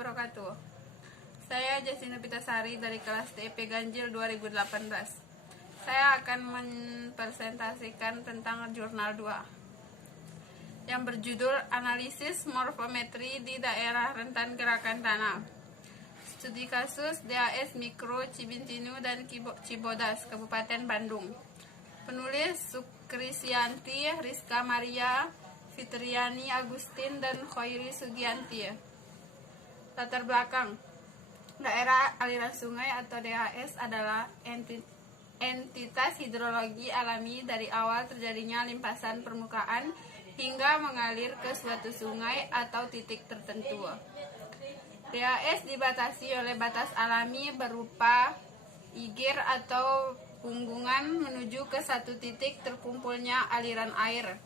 wabarakatuh. Saya Jasina Pitasari dari kelas TIP Ganjil 2018. Saya akan mempresentasikan tentang jurnal 2 yang berjudul Analisis Morfometri di Daerah Rentan Gerakan Tanah. Studi kasus DAS Mikro Cibintinu dan Cibodas, Kabupaten Bandung. Penulis Sukrisianti, Rizka Maria, Fitriani Agustin, dan Khoiri Sugianti. Latar belakang: daerah aliran sungai atau DAS adalah entitas hidrologi alami dari awal terjadinya limpasan permukaan hingga mengalir ke suatu sungai atau titik tertentu. DAS dibatasi oleh batas alami berupa igir atau punggungan menuju ke satu titik terkumpulnya aliran air.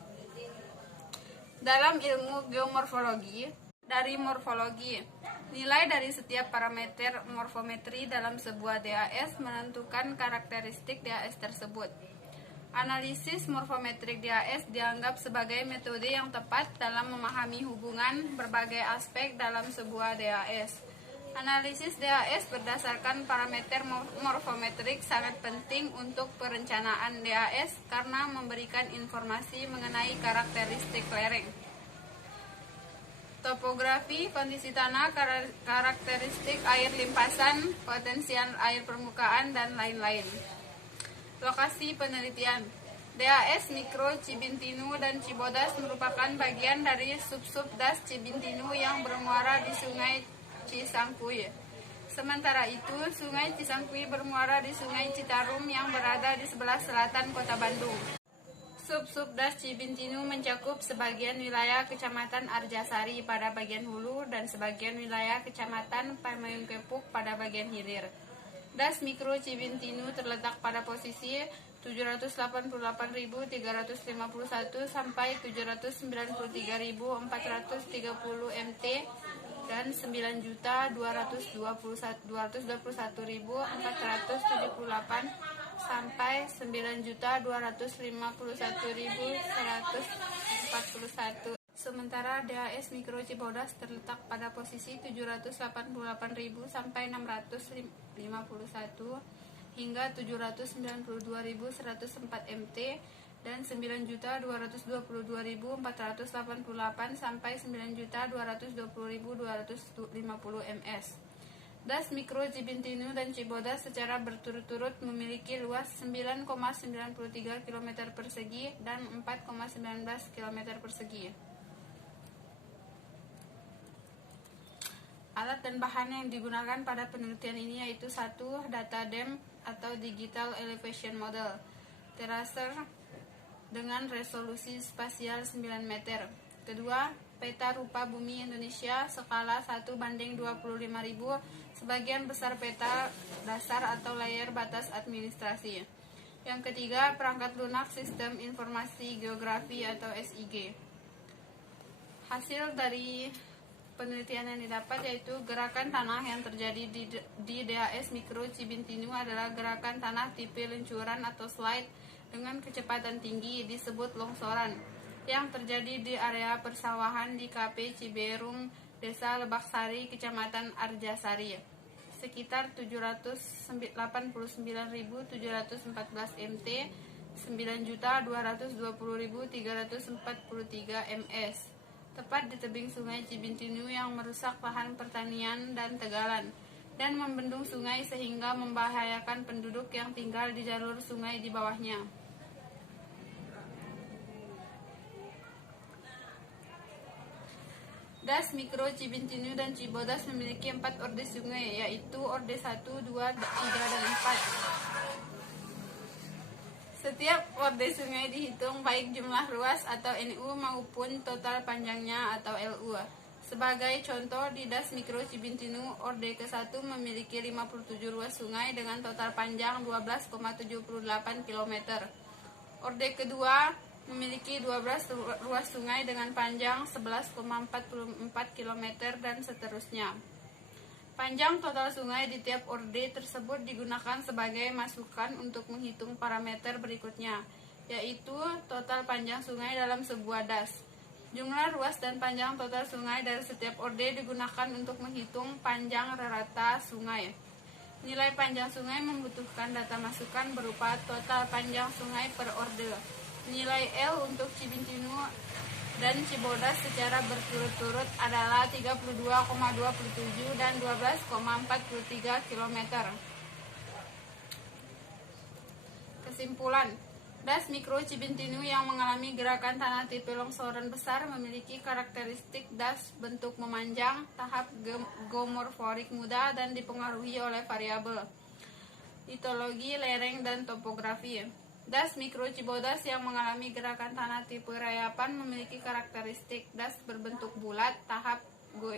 Dalam ilmu geomorfologi, dari morfologi, nilai dari setiap parameter morfometri dalam sebuah DAS menentukan karakteristik DAS tersebut. Analisis morfometrik DAS dianggap sebagai metode yang tepat dalam memahami hubungan berbagai aspek dalam sebuah DAS. Analisis DAS berdasarkan parameter morfometrik sangat penting untuk perencanaan DAS karena memberikan informasi mengenai karakteristik lereng, topografi, kondisi tanah, karakteristik air limpasan, potensial air permukaan, dan lain-lain. Lokasi penelitian: DAS Mikro Cibintinu dan Cibodas merupakan bagian dari sub-sub DAS Cibintinu yang bermuara di Sungai Cisangkuy. Sementara itu, Sungai Cisangkuy bermuara di Sungai Citarum yang berada di sebelah selatan Kota Bandung. Sub-sub DAS Cibintinu mencakup sebagian wilayah Kecamatan Arjasari pada bagian hulu dan sebagian wilayah Kecamatan Pamengkepuk pada bagian hilir. DAS Mikro Cibintinu terletak pada posisi 788.351 sampai 793.430 MT dan 9.221.478 sampai 9.251.141. Sementara DAS Mikro Cibodas terletak pada posisi 788.000 sampai 651 hingga 792.104 MT dan 9.222.488 sampai 9.220.250 MS. DAS Mikro Cibintinu dan Cibodas secara berturut-turut memiliki luas 9,93 km persegi dan 4,19 km persegi. Alat dan bahan yang digunakan pada penelitian ini yaitu 1. Data DEM atau Digital Elevation Model Tracer dengan resolusi spasial 9 meter. Kedua, peta rupa bumi Indonesia skala 1:25.000, sebagian besar peta dasar atau layar batas administrasi. Yang ketiga, perangkat lunak Sistem Informasi Geografi atau SIG. Hasil dari penelitian yang didapat yaitu gerakan tanah yang terjadi di DAS Mikro Cibintinu adalah gerakan tanah tipe luncuran atau slide dengan kecepatan tinggi disebut longsoran yang terjadi di area persawahan di KP Ciberum, Desa Lebaksari, Kecamatan Arjasari, sekitar 789.714 MT, 9.220.343 MS, tepat di tebing Sungai Cibintinu yang merusak lahan pertanian dan tegalan dan membendung sungai sehingga membahayakan penduduk yang tinggal di jalur sungai di bawahnya. DAS Mikro Cibintinu dan Cibodas memiliki 4 orde sungai, yaitu orde 1, 2, 3, dan 4. Setiap orde sungai dihitung baik jumlah ruas atau NU maupun total panjangnya atau LU. Sebagai contoh, di DAS Mikro Cibintinu, orde ke-1 memiliki 57 ruas sungai dengan total panjang 12,78 km. Orde kedua memiliki 12 ruas sungai dengan panjang 11,44 km dan seterusnya. Panjang total sungai di tiap orde tersebut digunakan sebagai masukan untuk menghitung parameter berikutnya, yaitu total panjang sungai dalam sebuah DAS. Jumlah ruas dan panjang total sungai dari setiap orde digunakan untuk menghitung panjang rata sungai. Nilai panjang sungai membutuhkan data masukan berupa total panjang sungai per orde. Nilai L untuk Cibintinu dan Cibodas secara berturut-turut adalah 32,27 dan 12,43 km. Kesimpulan, das mikro Cibintinu yang mengalami gerakan tanah tipe longsoran besar memiliki karakteristik das bentuk memanjang, tahap geomorforik mudah dan dipengaruhi oleh variabel litologi, lereng, dan topografi. Das mikro Cibodas yang mengalami gerakan tanah tipe rayapan memiliki karakteristik das berbentuk bulat, tahap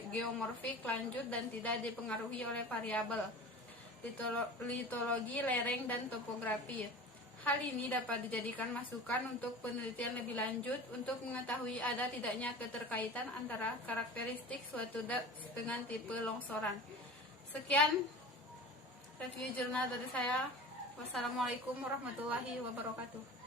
geomorfik lanjut dan tidak dipengaruhi oleh variabel litologi, lereng, dan topografi. Hal ini dapat dijadikan masukan untuk penelitian lebih lanjut untuk mengetahui ada tidaknya keterkaitan antara karakteristik suatu das dengan tipe longsoran. Sekian review jurnal dari saya. Wassalamualaikum warahmatullahi wabarakatuh.